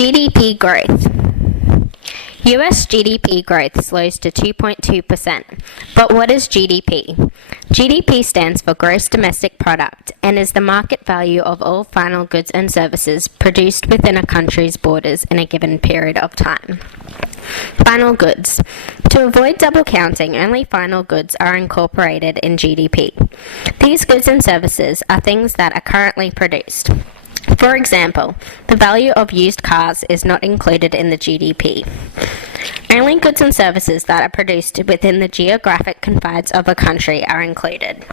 GDP growth. U.S. GDP growth slows to 2.2%. But what is GDP? GDP stands for Gross Domestic Product and is the market value of all final goods and services produced within a country's borders in a given period of time. Final goods. To avoid double counting, only final goods are incorporated in GDP. These goods and services are things that are currently produced. For example, the value of used cars is not included in the GDP. Only goods and services that are produced within the geographic confines of a country are included.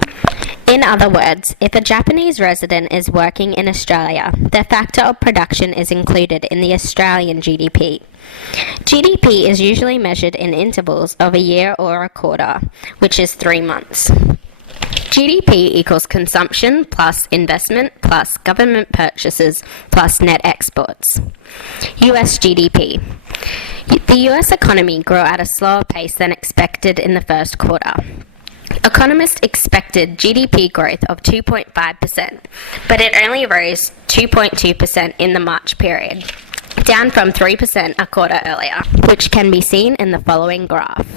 In other words, if a Japanese resident is working in Australia, their factor of production is included in the Australian GDP. GDP is usually measured in intervals of a year or a quarter, which is 3 months. GDP equals consumption plus investment plus government purchases plus net exports. U.S. GDP. The U.S. economy grew at a slower pace than expected in the first quarter. Economists expected GDP growth of 2.5%, but it only rose 2.2% in the March period, down from 3% a quarter earlier, which can be seen in the following graph.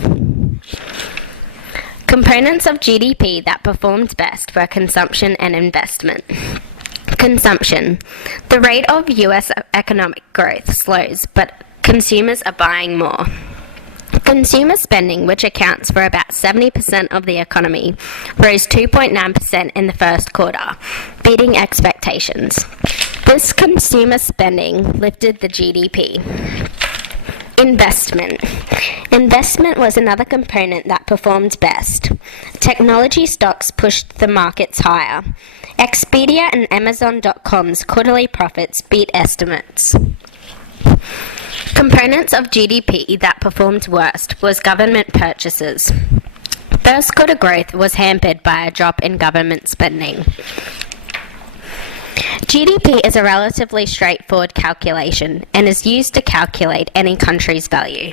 Components of GDP that performed best were consumption and investment. Consumption. The rate of U.S. economic growth slows, but consumers are buying more. Consumer spending, which accounts for about 70% of the economy, rose 2.9% in the first quarter, beating expectations. This consumer spending lifted the GDP. Investment. Investment was another component that performed best. Technology stocks pushed the markets higher. Expedia and Amazon.com's quarterly profits beat estimates. Components of GDP that performed worst was government purchases. First quarter growth was hampered by a drop in government spending. GDP is a relatively straightforward calculation and is used to calculate any country's value.